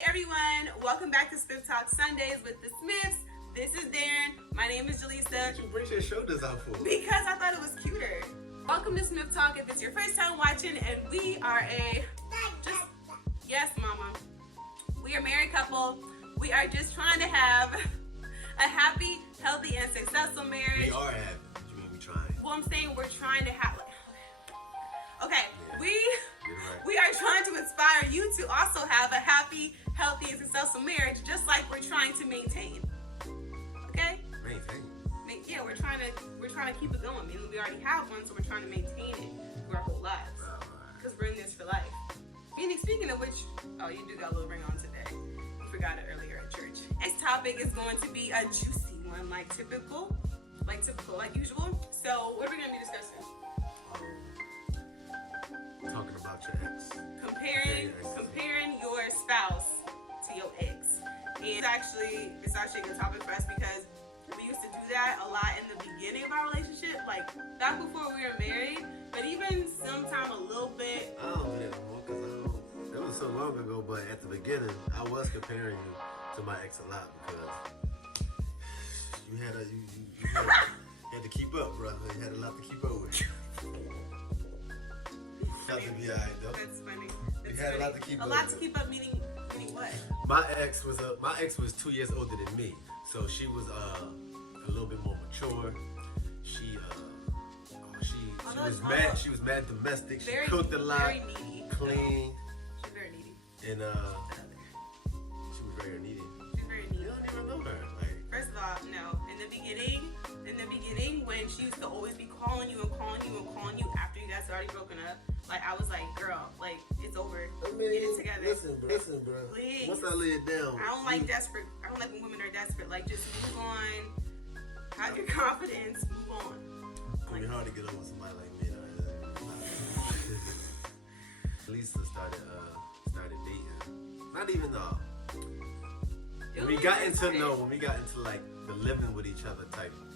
Everyone, welcome back to Smith Talk Sundays with the Smiths. This is Darren. My name is Jaleesa. What you bring your shoulders out for? Because I thought it was cuter. Welcome to Smith Talk if it's your first time watching, and we are yes, mama. We are a married couple. We are just trying to have a happy, healthy, and successful marriage. We are happy. What you mean we trying? Well, I'm saying we're trying to have. Okay, Yeah. we are trying to inspire you to also have a happy, healthy, and successful marriage, just like we're trying to maintain. Okay? Maintain. Yeah, we're trying to keep it going. I mean, we already have one, so we're trying to maintain it through our whole lives. Because we're in this for life. Meaning, speaking of which, oh, you do got a little ring on today. You forgot it earlier at church. Next topic is going to be a juicy one, like usual. So, what are we going to be discussing? Talking about your ex. Comparing your spouse to your ex. And it's actually a good topic for us because we used to do that a lot in the beginning of our relationship, like back before we were married, but even sometime a little bit. I don't do that no more because it was so long ago, but at the beginning, I was comparing you to my ex a lot because you had to keep up, brother. You had a lot to keep up with. Got to be alright though. That's funny. You had a lot to keep up. A lot to keep up, meaning what? My ex was 2 years older than me, so she was a little bit more mature. She was mad domestic. She cooked a lot, very needy. clean, She's very needy. and she was very needy. She's very needy. You don't even know her. Like, first of all, no. In the beginning, when she used to always be calling you after you guys had already broken up, like I was like, girl, like it's over. I mean, get it together. Listen, bro. Please. Once I lay it down, I don't like desperate. I don't like when women are desperate. Like just move on. Have your confidence. Move on. it's gonna be hard to get over somebody like me. Lisa started dating. Not even when we got into like the living with each other type of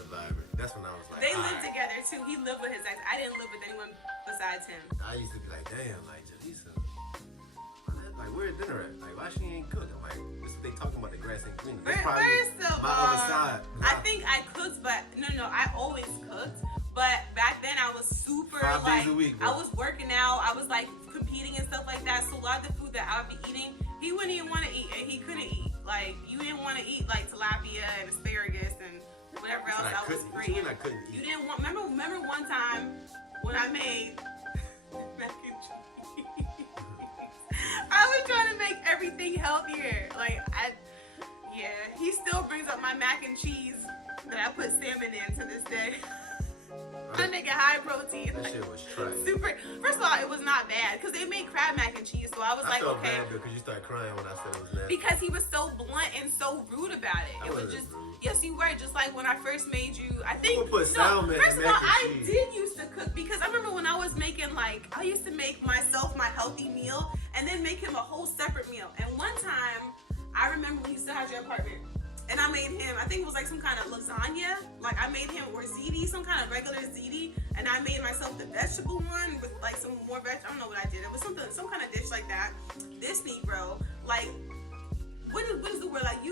environment. That's when I was like, they lived together too. He lived with his ex. I didn't live with anyone besides him. I used to be like, damn, like Jaleesa, like where's dinner at? Like why she ain't cook? I'm like, they talking about the grass ain't green. That's probably my other side. I think I cooked, but no, I always cooked. But back then I was super 5 days a week, I was working out. I was like competing and stuff like that. So a lot of the food that I would be eating, he wouldn't even want to eat, and he couldn't eat. Like you didn't want to eat like tilapia and asparagus and whatever else I was bringing. I couldn't eat. You didn't want. Remember one time when I made mac and cheese. I was trying to make everything healthier. He still brings up my mac and cheese that I put salmon in to this day. I make it high protein. That shit was trash. Super. First of all, it was not bad because they made crab mac and cheese, so I was like, felt okay. bad because you started crying when I said it was nasty. Because he was so blunt and so rude about it. It was just rude. Yes, you were. Just like when I first made you, I think. We'll put salmon first in of all, mac I and cheese. did used to cook because I remember when I was making I used to make myself my healthy meal and then make him a whole separate meal. And one time, I remember when you still had your apartment. And I made him, I think it was like some kind of lasagna. Like I made him or ziti, some kind of regular ziti. And I made myself the vegetable one with like some more I don't know what I did. It was some kind of dish like that. This Negro, like, what is the word? Like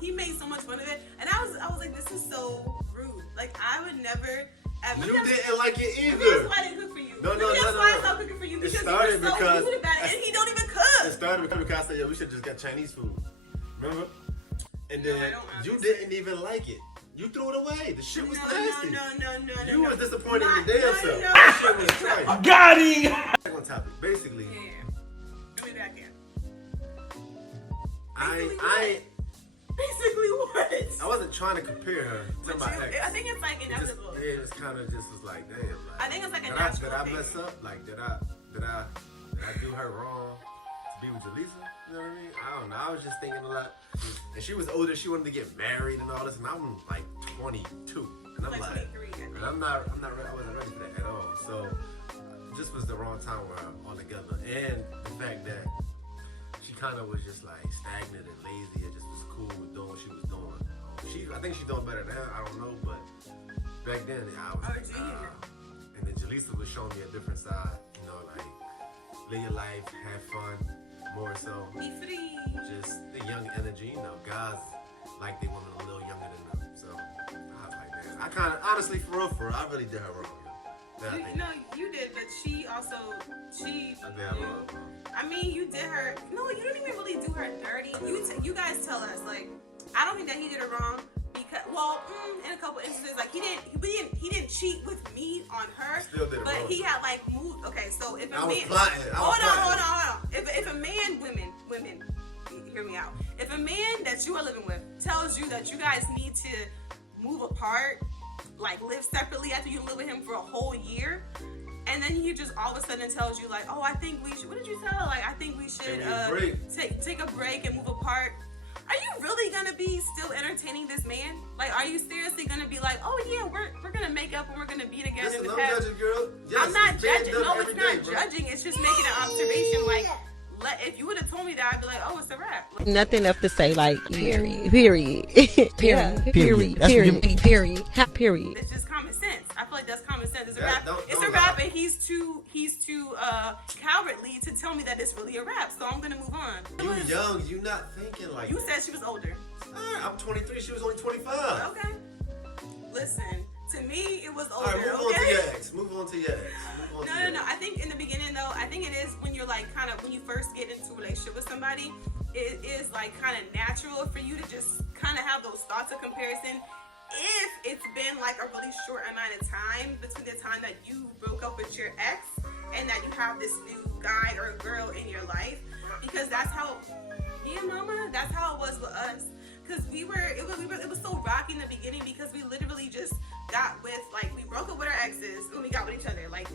he made so much fun of it. And I was like, this is so rude. Like I would never ever. You didn't like it either. That's why I didn't cook for you. No. That's why I stopped cooking for you because you were so rude about it. And he don't even cook. It started because I said, yo, we should just get Chinese food. Remember? And then you didn't even like it. You threw it away. The shit was nasty. No. You was disappointed in your damn self. That shit was trash. Got him! Back on topic. Basically, Yeah. Let me back in. Basically what? I wasn't trying to compare her to my ex. I think it's like inevitable. It's kind of just was like, damn. Like, I think it's like a did natural I thing. mess up? Like, did I do her wrong to be with Jaleesa? You know what I mean? I don't know. I was just thinking a lot. And she was older. She wanted to get married and all this. And I'm like 22. And I'm like 23, I think. and I wasn't ready for that at all. So just was the wrong time we were all together. And the fact that she kind of was just like stagnant and lazy and just was cool with doing what she was doing. I think she's doing better now. I don't know, but back then I was. And then Jaleesa was showing me a different side. You know, like live your life, have fun, more so. Be free. Just the young energy, you know, guys like they women a little younger than them. So I was like, man, I kind of, honestly, for real, I really did her wrong. No, you did, but she I did her wrong. I mean, you did her. No, you didn't even really do her dirty. You guys tell us, like, I don't think that he did her wrong because, well, in a couple instances, like he didn't cheat with me on her, Still did it but wrong. he had like moved. Okay, so if a I was man, plotting. hold on. If a man, women, hear me out. If a man that you are living with tells you that you guys need to move apart, like live separately after you live with him for a whole year, and then he just all of a sudden tells you like, oh, I think we should. What did you tell her? Like, I think we should take a break and move apart. Are you really gonna be still entertaining this man? Like, are you seriously gonna be like, oh yeah, we're gonna make up and we're gonna be together? Listen, I'm judging, girl. Yes, I'm not it's been judging. done No, every it's not day, bro. judging. It's just making an observation. Like, if you would have told me that, I'd be like, oh, it's a wrap. Like, Nothing left to say. Like, period. Period. Period. Period. That's what you Period. Period. Period. it's just common sense. I feel like that's common sense. It's a That- rap. don't- It's don't a rap, lie. and he's too cowardly to tell me that it's really a rap. So I'm gonna move on. You young, you not thinking like You that. said she was older. I'm 23, she was only 25. Okay. Listen, to me, it was older. All right, move on to okay. your ex. Move on to your ex. Move on to your No. ex. I think in the beginning, though, I think it is when you're like kind of when you first get into a relationship with somebody, it is like kind of natural for you to just kind of have those thoughts of comparison. If it's been like a really short amount of time between the time that you broke up with your ex and that you have this new guy or girl in your life, because that's how me and Mama, that's how it was with us. Because it was so rocky in the beginning because we literally just got with, like, we broke up with our exes and we got with each other. Like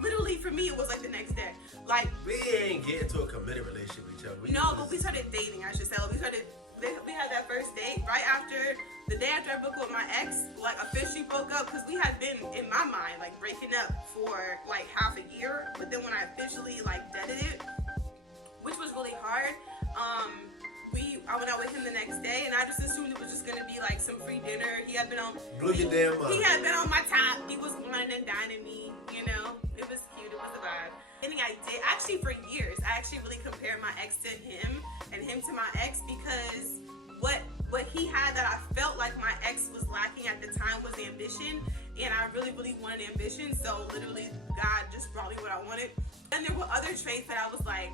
literally for me, it was like the next day. Like, We ain't get into a committed relationship with each other. but we started dating, I should say. Like, we had that first date right after, the day after I broke up with my ex, like, officially broke up, because we had been, in my mind, like, breaking up for, like, half a year. But then when I officially, like, deaded it, which was really hard, I went out with him the next day, and I just assumed it was just gonna be like some free dinner. He had been on Blew your damn mind. He had been on my top. He was wanting and dining me, you know. It was cute. It was a vibe. I think I did actually for years. I actually really compared my ex to him and him to my ex because what he had that I felt like my ex was lacking at the time was ambition, and I really wanted ambition. So literally, God just brought me what I wanted. And there were other traits that I was like.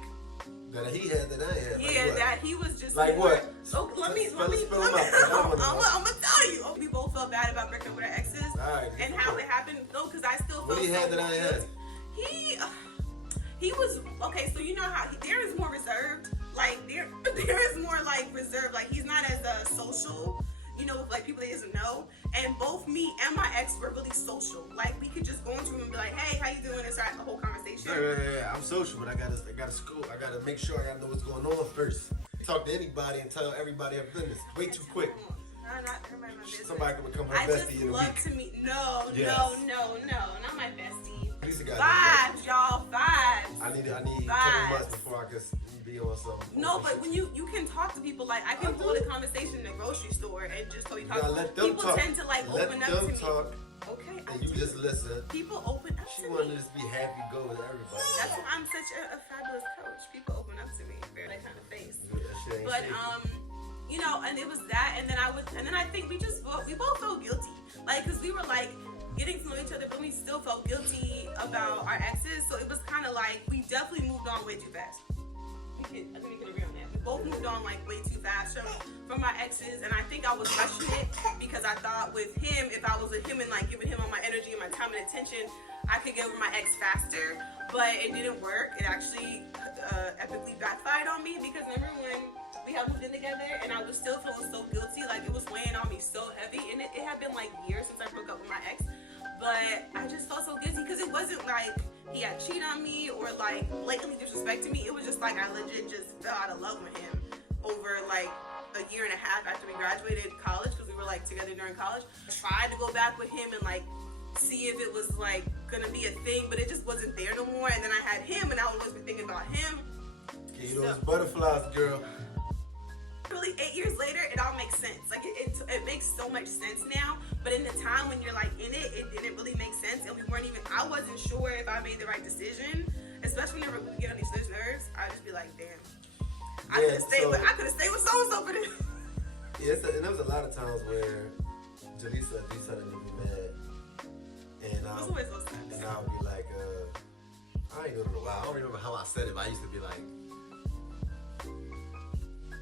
That he had that I had. Yeah, like that he was just Like more- what? So let me. Spill 'em out. I'm gonna tell you. We both felt bad about breaking up with our exes Alright. and how it happened. No, because I still felt. What he had so that I had? He was okay. So you know how there is more reserved. Like there is more like reserved. Like he's not as social. You know, with like people that he doesn't know. And both me and my ex were really social. Like we could just go into him and be like, "Hey, how you doing?" and start the whole conversation. Yeah. I'm social, but I gotta school. I gotta make sure I gotta know what's going on first. Talk to anybody and tell everybody her business. Way too quick. Not everybody my business. Somebody can become her I just bestie in a love week. to meet. No, Yes. not my bestie. At least it got Vibes, y'all, vibes. I need a couple Vibes. months before I can be on something. No, but when you can talk to people, like I can hold a conversation in the grocery store and just so you You talk. gotta let them People talk. tend to like Let open up them to me. talk, Okay, I and you do. just listen. People open up She to wanted me. to just be happy, go with everybody. That's why I'm such a fabulous coach. People open up to me, bear that kind of face. That shit ain't But shaky. you know, and it was that, and then I think we both felt guilty, like, cause we were like getting to know each other, but we still felt guilty about our exes. So it was kind of like we definitely moved on way too fast. I think we can agree on that. We both moved on like way too fast from our exes, and I think I was rushing it because I thought with him, if I was with him and like giving him all my energy and my time and attention, I could get over my ex faster. But it didn't work. It actually epically backfired on me because remember when we had moved in together and I was still feeling so guilty, like it was weighing on me so heavy, and it had been like years since I broke up with my ex, but I just felt so guilty because it wasn't like he had cheated on me or like blatantly disrespected me. It was just like I legit just fell out of love with him over like a year and a half after we graduated college, because we were like together during college. I tried to go back with him and like see if it was like gonna be a thing, but it just wasn't there no more. And then I had him, and I would always be thinking about him. Get you those butterflies, girl. Really, 8 years later, it all makes sense. Like it makes so much sense now. But in the time when you're like in it, it didn't really make sense, and we weren't even. I wasn't sure if I made the right decision, especially whenever we get on each other's nerves, I just be like, damn. I Yeah, could have stayed with so-and-so for this. Yeah, and there was a lot of times where Jaleesa would do something to be mad, and It was always those times. I would be like, I ain't doing it in a while. I don't remember how I said it, but I used to be like,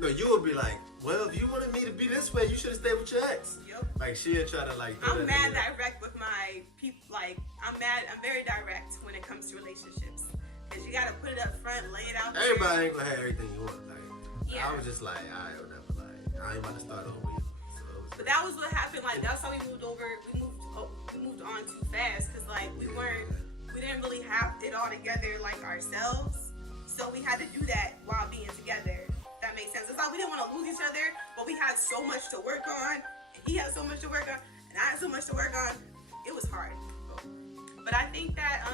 no, you would be like, well, if you wanted me to be this way, you should have stayed with your ex. Yep. Like she'd try to like. I'm mad direct with my people. Like I'm very direct when it comes to relationships. Cause you gotta put it up front, lay it out there. Everybody ain't gonna have everything you want. Like, Yeah. I was just like, I don't never like, I ain't about to start over you. So it was But that was what happened. Like that's how we moved over. We moved on too fast. Cause like we didn't really have it all together like ourselves. So we had to do that while being together. That makes sense. It's like we didn't want to lose each other, but we had so much to work on. And he had so much to work on, and I had so much to work on. It was hard. But I think that,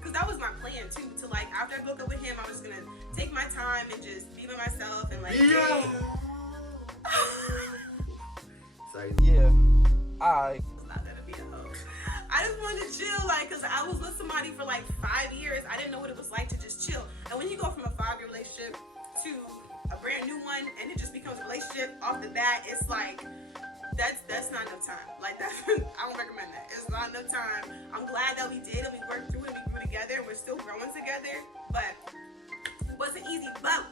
cause that was my plan too. To like after I broke up with him, I was gonna take my time and just be by myself and like. yeah. Sorry. Yeah. Alright. It's not gonna be a hoe. I just wanted to chill, like, cause I was with somebody for like 5 years. I didn't know what it was like to just chill. And when you go from a 5-year relationship to a brand new one, and it just becomes a relationship off the bat, it's like that's not enough time. Like that, I don't recommend that. It's not enough time. I'm glad that we did and we worked through it and we grew together and we're still growing together. But it wasn't easy. But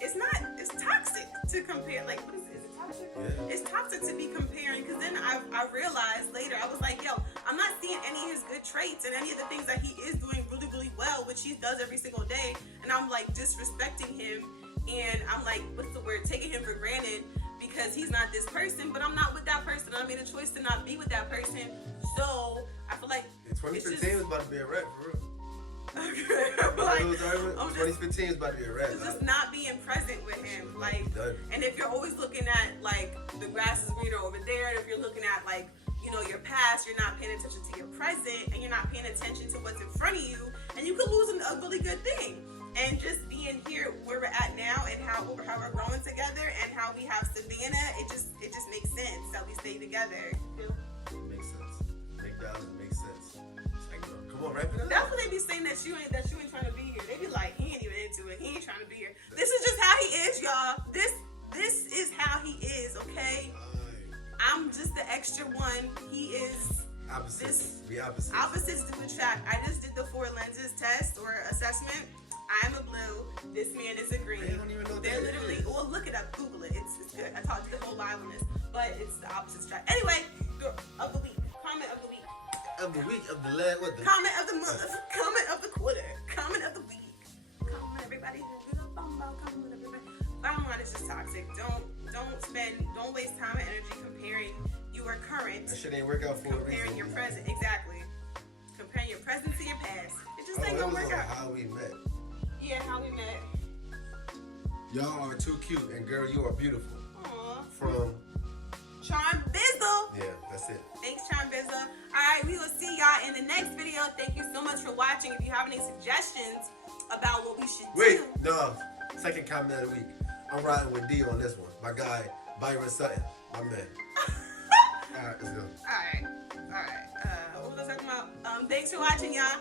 it's toxic to compare. Like, what is it? Is it toxic? Yeah. It's toxic to be comparing, because then I realized later, I was like, yo, I'm not seeing any of his good traits and any of the things that he is doing really, really well, which he does every single day. And I'm like disrespecting him. And I'm like, what's the word? Taking him for granted because he's not this person, but I'm not with that person. I made a choice to not be with that person. So I feel like 2015 was about to be a wrap for real. like, I'm 2015 is about to be a wrap. just not being present with him. Like, Done. and if you're always looking at like the grass is greener over there, and if you're looking at like, you know, your past, you're not paying attention to your present, and you're not paying attention to what's in front of you, and you could lose a really good thing. And just being here where we're at now, and how we're growing together, and how we have Savannah, it just makes sense that we stay together. Makes sense. Make dollars make sense. It's like, come on, wrap it up. That's what they be saying, that you ain't trying to be here. They be like, he ain't even into it. He ain't trying to be here. This is just how he is, y'all. This is how he is, okay? I'm just the extra one. He is Opposites. We opposites. opposites do attract. I just did the 4 lenses test or assessment. I am a blue. This man is a green. They don't even know what They're that literally. is. Well, look it up. Google it. It's good. I talked to the whole live on this, but it's the opposite track. Anyway, of the week. Comment of the week. Of the week, of the last, what the? Comment of the month. Comment of the quarter. Comment of the week. Comment everybody. Comment everybody. Bottom line is just toxic. Don't waste time and energy comparing your current. That shit ain't work out for a reason. Comparing your present. Exactly. Comparing your present to your past. It just ain't That gonna was work on out. how we met. Yeah, how we met. Y'all are too cute, and girl, you are beautiful. Aw. From, Charm Bizzle. yeah, that's it. Thanks, Charm Bizzle. Alright, we will see y'all in the next video. Thank you so much for watching. If you have any suggestions about what we should Wait, do. no. Second comment of the week. I'm riding with D on this one. My guy, Byron Sutton. My man. Alright, let's go. Alright. What was I talking about? Thanks for watching, y'all.